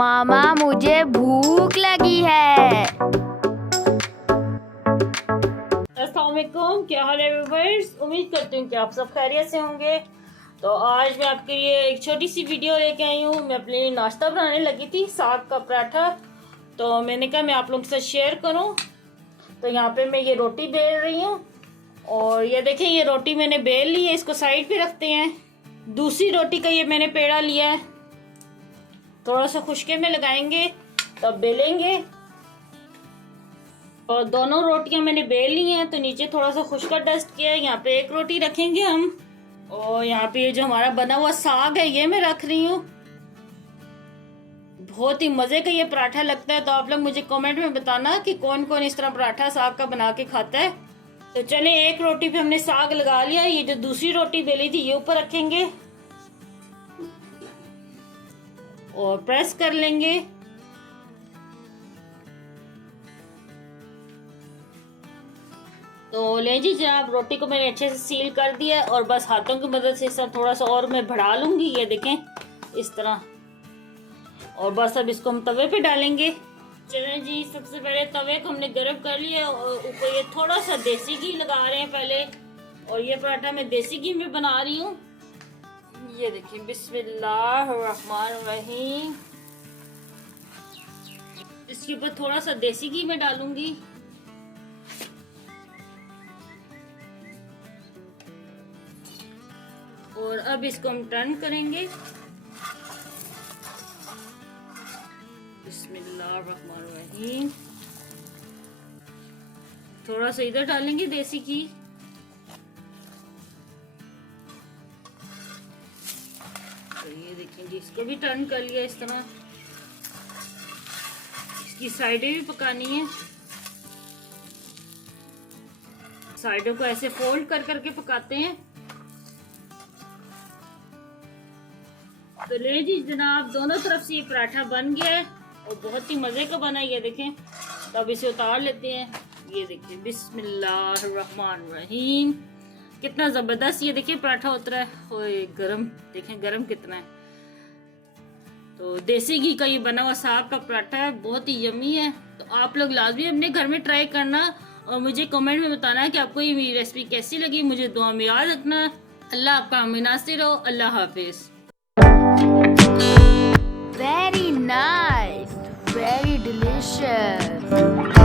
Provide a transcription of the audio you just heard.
मामा मुझे भूख लगी है। अस्सलामुअलैकुम, क्या हाल है व्यूअर्स। उम्मीद करती हूँ कि आप सब खैरियत से होंगे। तो आज मैं आपके लिए एक छोटी सी वीडियो लेके आई हूँ। मैं अपने लिए नाश्ता बनाने लगी थी, साग का पराठा। तो मैंने कहा मैं आप लोगों के साथ शेयर करूँ। तो यहाँ पे मैं ये रोटी बेल रही हूँ और ये देखें, ये रोटी मैंने बेल ली है, इसको साइड पे रखते हैं। दूसरी रोटी का ये मैंने पेड़ा लिया है, थोड़ा सा खुशके में लगाएंगे तब बेलेंगे। और दोनों रोटियां मैंने बेल ली हैं, तो नीचे थोड़ा सा खुशका डस्ट किया है। यहाँ पे एक रोटी रखेंगे हम, और यहाँ पे जो हमारा बना हुआ साग है ये मैं रख रही हूँ। बहुत ही मजे का ये पराठा लगता है। तो आप लोग मुझे कमेंट में बताना कि कौन कौन इस तरह पराठा साग का बना के खाता है। तो चले, एक रोटी पे हमने साग लगा लिया। ये जो दूसरी रोटी बेली थी ये ऊपर रखेंगे और प्रेस कर लेंगे। तो ले जी जनाब, रोटी को मैंने अच्छे से सील कर दिया है और बस हाथों की मदद से इसका थोड़ा सा और मैं बढ़ा लूंगी। ये देखें इस तरह। और बस अब इसको हम तवे पे डालेंगे। चलें जी, सबसे पहले तवे को हमने गर्म कर लिया और ऊपर ये थोड़ा सा देसी घी लगा रहे हैं पहले। और ये पराठा मैं देसी घी में बना रही हूँ। ये देखिए, बिस्मिल्लाहिर्रहमानिर्रहीम। इसके ऊपर थोड़ा सा देसी घी में डालूंगी। और अब इसको हम टर्न करेंगे। बिस्मिल्लाहिर्रहमानिर्रहीम। थोड़ा सा इधर डालेंगे देसी घी। तो ये देखें जी, इसको भी टर्न कर लिया इस तरह। इसकी साइडें भी पकानी है। साइडों को ऐसे फोल्ड कर करके पकाते हैं। तो ले जी जनाब, दोनों तरफ से ये पराठा बन गया है और बहुत ही मजे का बना है। ये देखें, तो अब इसे उतार लेते हैं। ये देखिए, बिस्मिल्लाहिर्रहमानिर्रहीम। कितना जबरदस्त ये देखिए पराठा उतरा है। ओए गरम, देखें गरम कितना है। तो देसी घी का ये बना हुआ साग का पराठा है, बहुत ही यमी है। तो आप लोग लाजमी अपने घर में ट्राई करना और मुझे कमेंट में बताना कि आपको ये मेरी रेसिपी कैसी लगी। मुझे दुआ में याद रखना। अल्लाह आपका हमें नासिर रहो। अल्लाह हाफिज। Very nice, very delicious.